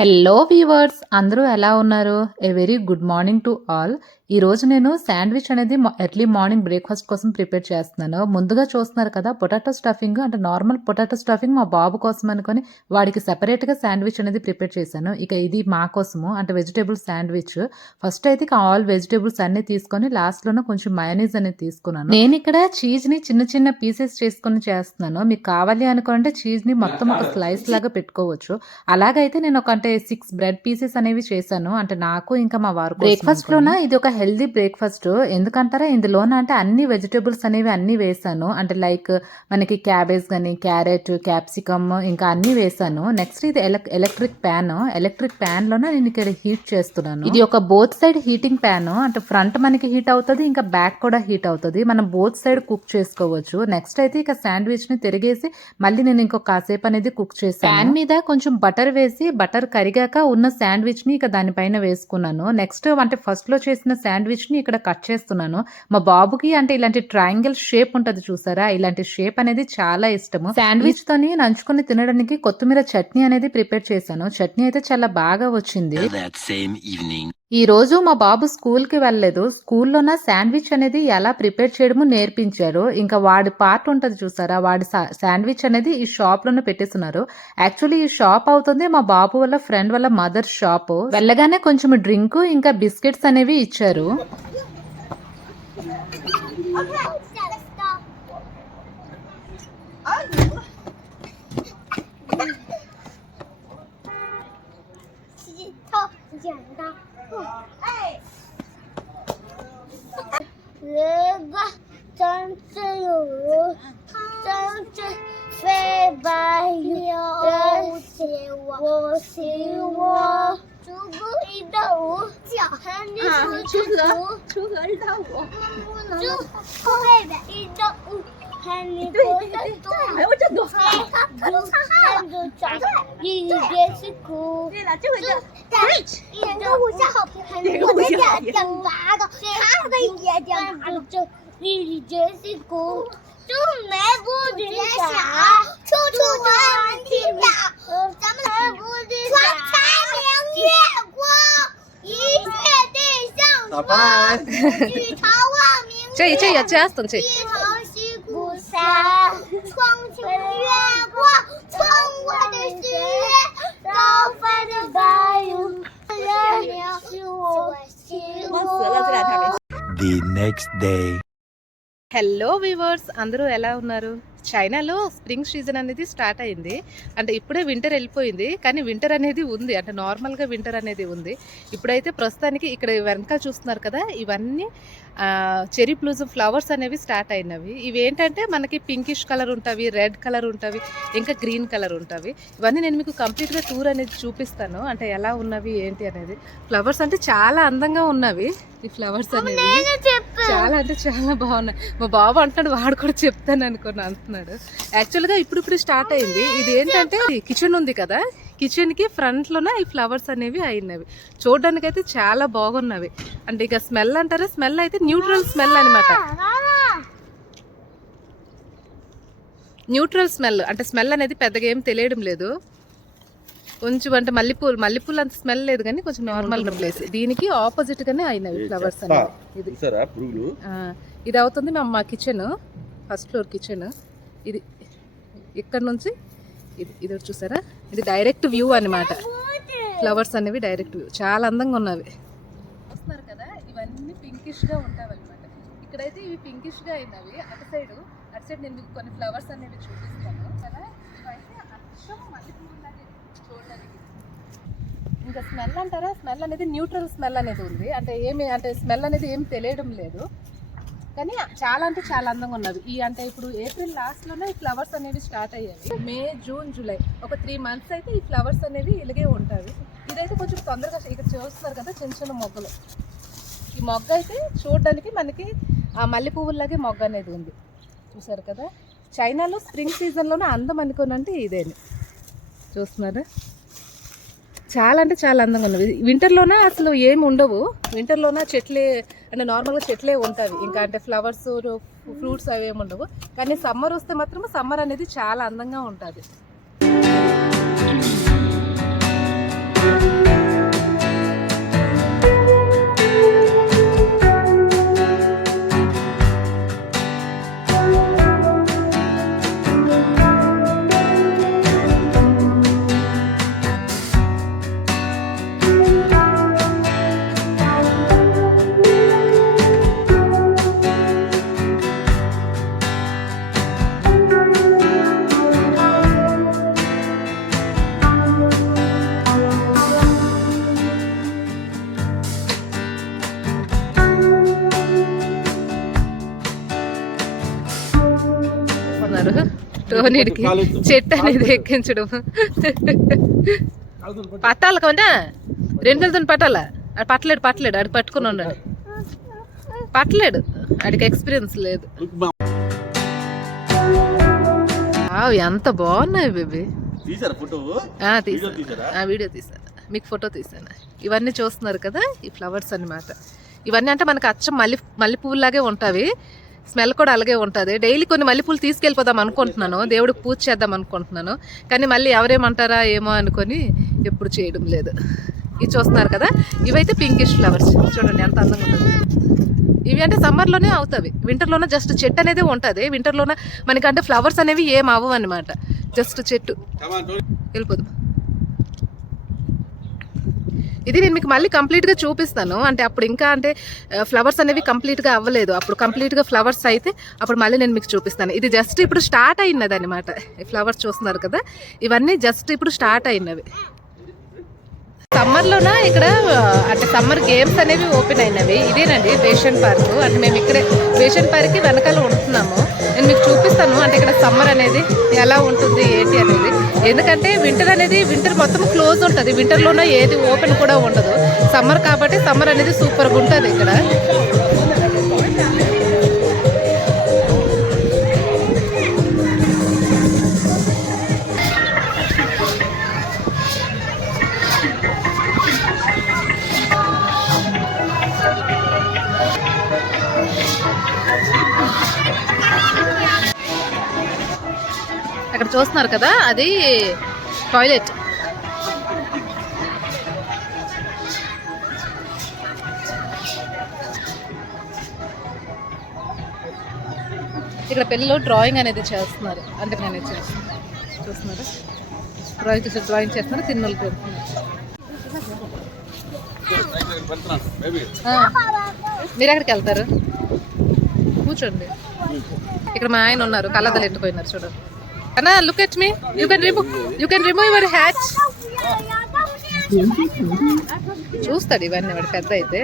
Hello weavers, అందరూ ఎలా ఉన్నారు? A very good morning to all. ఈరోజు నేను శాండ్విచ్ అనేది ఎర్లీ మార్నింగ్ బ్రేక్ఫాస్ట్ కోసం ప్రిపేర్ చేస్తున్నాను. ముందుగా చూస్తున్నారు కదా, పొటాటో స్టఫింగ్ అంటే నార్మల్ పొటాటో స్టఫింగ్ మా బాబు కోసం అనుకొని వాడికి సెపరేట్గా శాండ్విచ్ అనేది ప్రిపేర్ చేశాను. ఇక ఇది మా కోసము అంటే వెజిటేబుల్ శాండ్విచ్. ఫస్ట్ అయితే ఇక ఆల్ వెజిటేబుల్స్ అన్ని తీసుకొని లాస్ట్లోనే కొంచెం మయోనీస్ అనేది తీసుకున్నాను. నేను ఇక్కడ చీజ్ని చిన్న చిన్న పీసెస్ చేసుకొని చేస్తున్నాను. మీకు కావాలి అనుకుంటే చీజ్ని మొత్తం ఒక స్లైస్ లాగా పెట్టుకోవచ్చు. అలాగైతే నేను ఒక అంటే 6 బ్రెడ్ పీసెస్ అనేవి చేశాను. అంటే నాకు ఇంకా మా వారు బ్రేక్ఫాస్ట్ లోన ఇది ఒక హెల్దీ బ్రేక్ఫాస్ట్. ఎందుకంటారా, ఇందులోన అంటే అన్ని వెజిటేబుల్స్ అనేవి అన్ని వేసాను. అంటే లైక్ మనకి క్యాబేజ్ కానీ, క్యారెట్, క్యాప్సికమ్ ఇంకా అన్ని వేసాను. నెక్స్ట్ ఇది ఎలక్ట్రిక్ ప్యాన్ లోన నేను ఇక్కడ హీట్ చేస్తున్నాను. ఇది ఒక బోత్ సైడ్ హీటింగ్ ప్యాన్. అంటే ఫ్రంట్ మనకి హీట్ అవుతుంది, ఇంకా బ్యాక్ కూడా హీట్ అవుతుంది. మనం బోత్ సైడ్ కుక్ చేసుకోవచ్చు. నెక్స్ట్ అయితే ఇక శాండ్విచ్ ని తిరిగేసి మళ్ళీ నేను ఇంకొక కాసేపు అనేది కుక్ చేశాను. ప్యాన్ మీద కొంచెం బటర్ వేసి బటర్ కరిగాక ఉన్న శాండ్విచ్ ని ఇక దానిపైన వేసుకున్నాను. నెక్స్ట్ అంటే ఫస్ట్ లో చేసిన శాండ్విచ్ ని ఇక్కడ కట్ చేస్తున్నాను. మా బాబుకి అంటే ఇలాంటి ట్రయాంగిల్ షేప్ ఉంటది చూసారా, ఇలాంటి షేప్ అనేది చాలా ఇష్టము. శాండ్విచ్ తోని నంచుకొని తినడానికి కొత్తిమీర చట్నీ అనేది ప్రిపేర్ చేశాను. చట్నీ అయితే చాలా బాగా వచ్చింది. ఈ రోజు మా బాబు స్కూల్ కి వెళ్ళలేదు. స్కూల్లోన శాండ్విచ్ అనేది ఎలా ప్రిపేర్ చేయడము నేర్పించారు. ఇంకా వాడి పార్ట్ ఉంటది చూసారా, వాడి శాండ్విచ్ అనేది ఈ షాప్ లోనే పెట్టేస్తున్నారు. యాక్చువల్లీ ఈ షాప్ అవుతుంది మా బాబు వాళ్ళ ఫ్రెండ్ వాళ్ళ మదర్ షాప్. వెళ్ళగానే కొంచెం డ్రింక్ ఇంకా బిస్కెట్స్ అనేవి ఇచ్చారు.这也这样子这The next day. హలో వీవర్స్, అందరూ ఎలా ఉన్నారు? చైనాలో స్ప్రింగ్ సీజన్ అనేది స్టార్ట్ అయింది. అంటే ఇప్పుడే వింటర్ వెళ్ళిపోయింది, కానీ వింటర్ అనేది ఉంది. అంటే నార్మల్గా వింటర్ అనేది ఉంది. ఇప్పుడైతే ప్రస్తుతానికి ఇక్కడ వెనక చూస్తున్నారు కదా, ఇవన్నీ చెరీ బ్లూజమ్ ఫ్లవర్స్ అనేవి స్టార్ట్ అయినవి. ఇవి ఏంటంటే మనకి పింకిష్ కలర్ ఉంటవి, రెడ్ కలర్ ఉంటవి, ఇంకా గ్రీన్ కలర్ ఉంటవి. ఇవన్నీ నేను మీకు కంప్లీట్గా టూర్ అనేది చూపిస్తాను, అంటే ఎలా ఉన్నవి ఏంటి అనేది. ఫ్లవర్స్ అంటే చాలా అందంగా ఉన్నవి ఈ ఫ్లవర్స్ అనేవి, చాలా అంటే చాలా బాగున్నాయి. మా బాబు అంటున్నాడు వాడు కూడా చెప్తాను అనుకున్నా అంటున్నాడు. యాక్చువల్గా ఇప్పుడు స్టార్ట్ అయింది. ఇది ఏంటంటే కిచెన్ ఉంది కదా, కిచెన్ కి ఫ్రంట్ లోన ఈ ఫ్లవర్స్ అనేవి అయినవి. చూడడానికి అయితే చాలా బాగున్నవి. అంటే ఇక స్మెల్ అంటారా, స్మెల్ అయితే న్యూట్రల్ స్మెల్ అనమాట. న్యూట్రల్ స్మెల్ అంటే స్మెల్ అనేది పెద్దగా ఏం తెలియడం లేదు. కొంచెం అంటే మల్లెపూలు అంత స్మెల్ లేదు, కానీ కొంచెం నార్మల్ ప్లేస్. దీనికి ఆపోజిట్ గానే అయినవి ఫ్లవర్స్ అనేవి. ఇది అవుతుంది మా కిచెన్, ఫస్ట్ ఫ్లోర్ కిచెన్. ఇది ఇక్కడ నుంచి ఇది చూసారా, ఇది డైరెక్ట్ వ్యూ అనమాట. ఫ్లవర్స్ అనేవి డైరెక్ట్ వ్యూ, చాలా అందంగా ఉన్నవి. చూస్తున్నారు కదా, ఇవన్నీ పింకిష్ గా ఉంటాయి అనమాట. ఇక్కడైతే ఇవి పింకిష్ గా అయినవి. అటు సైడ్ నేను మీకు కొన్ని ఫ్లవర్స్ అనేవి చూపిస్తాను కదా. ఇవైతే అచ్చం మల్లెపూలనే చూడడానికి. ఇంకా స్మెల్ అంటారా, స్మెల్ అనేది న్యూట్రల్ స్మెల్ అనేది ఉంది. అంటే స్మెల్ అనేది ఏం తెలియడం లేదు, కానీ చాలా అంటే చాలా అందంగా ఉన్నది. ఈ అంటే ఇప్పుడు ఏప్రిల్ లాస్ట్ లోనే ఈ ఫ్లవర్స్ అనేవి స్టార్ట్ అయ్యాయి. మే, జూన్, జూలై ఒక 3 months అయితే ఈ ఫ్లవర్స్ అనేవి ఇలాగే ఉంటాయి. ఇదైతే కొంచెం తొందరగా ఇక్కడ చూస్తున్నారు కదా, చిన్న చిన్న మొగ్గలు. ఈ మొగ్గ అయితే చూడడానికి మనకి ఆ మల్లె పువ్వులాగే మొగ్గ అనేది ఉంది, చూసారు కదా. చైనాలో స్ప్రింగ్ సీజన్లోనే అందం అనుకోనంటే ఇదేని చూస్తున్నారా, చాలా అంటే చాలా అందంగా ఉన్నది. వింటర్లోనే అసలు ఏమి ఉండవు. వింటర్లోనే చెట్లే అంటే నార్మల్గా చెట్లే ఉంటాయి, ఇంకా అంటే ఫ్లవర్స్, ఫ్రూట్స్ అవి ఏమి ఉండవు. కానీ సమ్మర్ వస్తే మాత్రం సమ్మర్ అనేది చాలా అందంగా ఉంటుంది. ఉన్నారు టోనీడికి చెట్టు అనేది ఎక్కించడం. పట్టాల కొంటే 2 నెలతో పట్టాల. అది పట్టలేడు ఆడికి పట్టుకుని ఉన్నాడు. పట్టలేడు, ఆడికి ఎక్స్పీరియన్స్ లేదు. ఎంత బాగున్నాయి బేబీ. వీడియో తీసాను, మీకు ఫోటో తీసాను. ఇవన్నీ చూస్తున్నారు కదా, ఈ ఫ్లవర్స్ అన్నమాట. ఇవన్నీ అంటే మనకు అచ్చం మల్లె పువ్వులాగే ఉంటాయి, స్మెల్ కూడా అలాగే ఉంటుంది. డైలీ కొన్ని మల్లెపూలు తీసుకెళ్ళిపోదాం అనుకుంటున్నాను, దేవుడికి పూజ చేద్దాం అనుకుంటున్నాను. కానీ మళ్ళీ ఎవరేమంటారా ఏమో అనుకొని ఎప్పుడు చేయడం లేదు. ఇవి చూస్తున్నారు కదా, ఇవైతే పింకిష్ ఫ్లవర్స్. చూడండి ఎంత అందంగా ఉంటుంది. ఇవి అంటే సమ్మర్లోనే అవుతాయి, వింటర్లోనే జస్ట్ చెట్టు అనేది ఉంటుంది. వింటర్లోనే మనకంటే ఫ్లవర్స్ అనేవి ఏం అవ్వవు అనమాట, జస్ట్ చెట్టు. వెళ్ళిపోదు. ఇది నేను మీకు మళ్ళీ కంప్లీట్గా చూపిస్తాను. అంటే అప్పుడు ఇంకా అంటే ఫ్లవర్స్ అనేవి కంప్లీట్గా అవ్వలేదు. అప్పుడు కంప్లీట్గా ఫ్లవర్స్ అయితే అప్పుడు మళ్ళీ నేను మీకు చూపిస్తాను. ఇది జస్ట్ ఇప్పుడు స్టార్ట్ అయినది అనమాట. ఈ ఫ్లవర్స్ చూస్తున్నారు కదా, ఇవన్నీ జస్ట్ ఇప్పుడు స్టార్ట్ అయినవి. సమ్మర్లోన ఇక్కడ అంటే సమ్మర్ గేమ్స్ అనేవి ఓపెన్ అయినవి. ఇదేనండి బేషన్ పార్క్. అంటే మేము ఇక్కడే బేషన్ పార్క్ వెనకాల ఉంటున్నాము. నేను మీకు చూపిస్తాను అంటే ఇక్కడ సమ్మర్ అనేది ఎలా ఉంటుంది ఏంటి అనేది. ఎందుకంటే వింటర్ మొత్తం క్లోజ్ ఉంటుంది. వింటర్లోనే ఏది ఓపెన్ కూడా ఉండదు. సమ్మర్ కాబట్టి సమ్మర్ అనేది సూపర్గా ఉంటుంది ఇక్కడ. అక్కడ చూస్తున్నారు కదా, అది టాయిలెట్. ఇక్కడ పిల్లలు డ్రాయింగ్ అనేది చేస్తున్నారు. అంటే నేను చేస్తున్నాను, చూస్తున్నారు డ్రాయింగ్ చేస్తున్నారు. తిన్నోళ్ళు మీరు ఎక్కడికి వెళ్తారు? కూర్చోండి. ఇక్కడ మా ఆయన ఉన్నారు, కళ్ళదలు ఎట్టుకున్నారు చూడండి. అన్నా look at me, you can remove your hatch. చూస్తాడు ఇవన్నీ వాడు పెద్ద అయితే.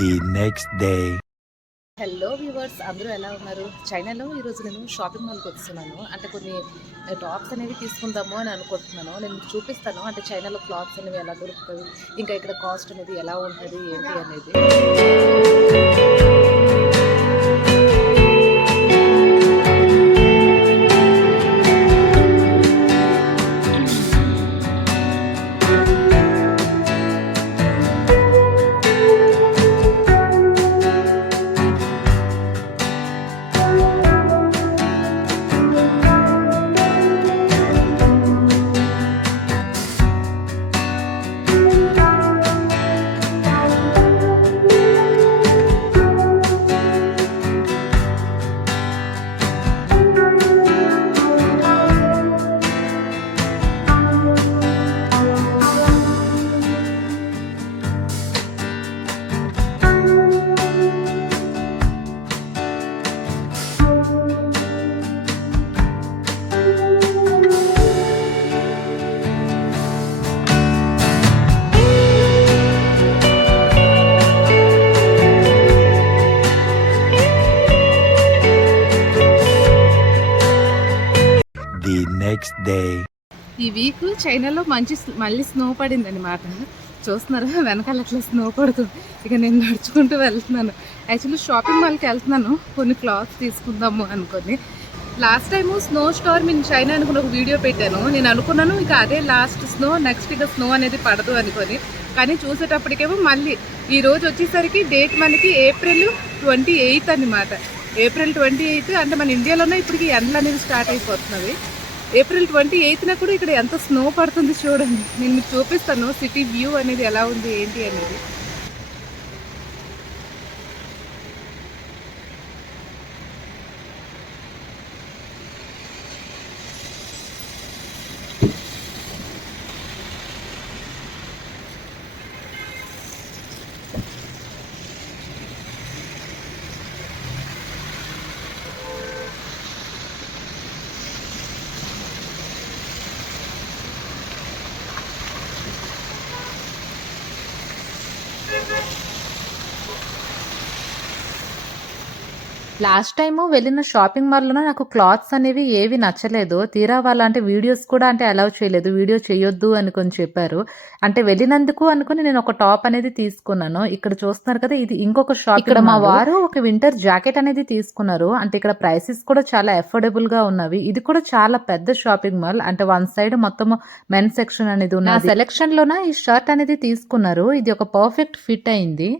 The next day. Hello viewers, అందరూ ఎలా ఉన్నారు? చైనాలో ఈరోజు నేను షాపింగ్ మాల్కి వస్తున్నాను. అంటే కొన్ని టాప్స్ అనేవి తీసుకుందాము అని అనుకుంటున్నాను. నేను మీకు చూపిస్తాను అంటే చైనాలో క్లాత్స్ అనేవి ఎలా దొరుకుతాయి, ఇంకా ఇక్కడ కాస్ట్ అనేది ఎలా ఉంటుంది ఏంటి అనేది. Next day. ఈ వీక్ చైనాలో మళ్ళీ స్నో పడింది అనమాట. చూస్తున్నారా వెనకాల అట్లా స్నో పడుతుంది. ఇక నేను నడుచుకుంటూ వెళ్తున్నాను. యాక్చువల్లీ షాపింగ్ మాల్కి వెళ్తున్నాను కొన్ని క్లాత్స్ తీసుకుందాము అనుకొని. Last time snow Storm in China అనుకుని ఒక వీడియో పెట్టాను. నేను అనుకున్నాను ఇక అదే లాస్ట్ స్నో, నెక్స్ట్ ఇక స్నో అనేది పడదు అనుకొని. కానీ చూసేటప్పటికేమో మళ్ళీ ఈ రోజు వచ్చేసరికి డేట్ మనకి April 28 అనమాట. April 28 అంటే మన ఇండియాలోనే ఇప్పటికి ఎండలు అనేది స్టార్ట్ అయిపోతున్నది. April 28న కూడా ఇక్కడ ఎంత స్నో పడుతుంది చూడండి. నేను మీకు చూపిస్తాను సిటీ వ్యూ అనేది ఎలా ఉంది ఏంటి అనేది. లాస్ట్ టైము వెళ్ళిన షాపింగ్ మాల్‌లోనే నాకు క్లాత్స్ అనేవి ఏవి నచ్చలేదు. తీరా వాళ్ళంటే వీడియోస్ కూడా అంటే అలౌ చేయలేదు. వీడియో చేయొద్దు అనుకోని చెప్పారు. అంటే వెళ్ళినందుకు అనుకోని నేను ఒక టాప్ అనేది తీసుకున్నాను. ఇక్కడ చూస్తున్నారు కదా! ఇది ఇంకొక షాపింగ్ ఇక్కడ మా వారు ఒక వింటర్ జాకెట్ అనేది తీసుకున్నారు. అంటే ఇక్కడ ప్రైసెస్ కూడా చాలా అఫోర్డబుల్‌గా ఉన్నవి. ఇది కూడా చాలా పెద్ద షాపింగ్ మాల్. అంటే వన్ సైడ్ మొత్తం మెన్స్ సెక్షన్ అనేది ఉన్నది. నా సెలక్షన్‌లోన ఈ షర్ట్ అనేది తీసుకున్నారు. ఇది ఒక పర్ఫెక్ట్ ఫిట్ అయింది.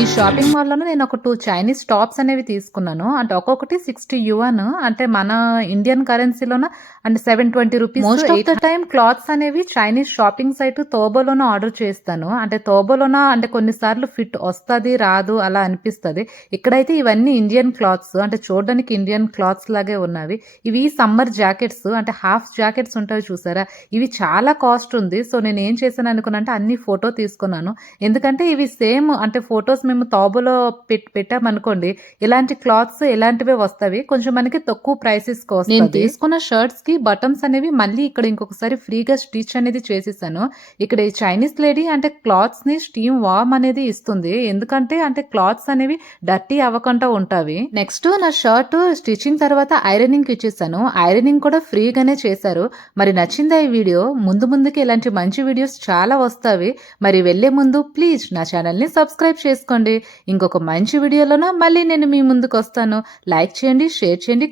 ఈ షాపింగ్ మాల్‌లోనే నేను ఒక 2 చైనీస్ టాప్స్ అనేవి తీసుకున్నాను. అంటే ఒక్కొక్కటి 60 యువాన్ అంటే మన ఇండియన్ కరెన్సీలోన అంటే 720 rupees. Most of the time clothes అనేవి చైనీస్ షాపింగ్ సైట్ తోబోలోన ఆర్డర్ చేస్తాను. అంటే తోబోలోన అంటే కొన్నిసార్లు ఫిట్ వస్తది, రాదు అలా అనిపిస్తది. ఇక్కడైతే ఇవన్నీ ఇండియన్ క్లాత్స్ అంటే చూడడానికి ఇండియన్ క్లాత్స్ లాగే ఉన్నవి. ఇవి సమ్మర్ జాకెట్స్ అంటే హాఫ్ జాకెట్స్ ఉంటాయి చూసారా? ఇవి చాలా కాస్ట్ ఉంది. సో నేను ఏం చేశాను అనుకున్నానంటే అన్ని ఫోటో తీసుకున్నాను. ఎందుకంటే ఇవి సేమ్ అంటే ఫోటోస్ మేము తోబోలో పెట్టామనుకోండి ఇలాంటి క్లాత్స్ ఇలాంటివే వస్తవి. కొంచెం మనకి తక్కువ ప్రైసెస్‌కి వస్తది. నేను తీసుకున్న షర్ట్స్‌కి బటన్స్ అనేవి మళ్ళీ ఇక్కడ ఇంకొకసారి ఫ్రీగా స్టిచ్ అనేది చేసేసాను. ఇక్కడ ఈ చైనీస్ లేడీ అంటే క్లాత్స్‌ని స్టీమ్ వార్మ్ అనేది ఇస్తుంది. ఎందుకంటే అంటే క్లాత్స్ అనేవి డర్టీ అవ్వకుండా ఉంటావి. నెక్స్ట్ నా షర్ట్ స్టిచింగ్ తర్వాత ఐరనింగ్‌కి ఇచ్చేసాను. ఐరనింగ్ కూడా ఫ్రీగానే చేశారు. మరి నచ్చిందా ఈ వీడియో? ముందుకి ఇలాంటి మంచి వీడియోస్ చాలా వస్తావి. మరి వెళ్ళే ముందు ప్లీజ్ నా ఛానల్‌ని సబ్స్క్రైబ్ చేసుకోండి. ఇంకొక మంచి వీడియోలోన మళ్ళీ నేను మీ ముందుకు వస్తాను. లైక్ చేయండి, షేర్ చేయండి.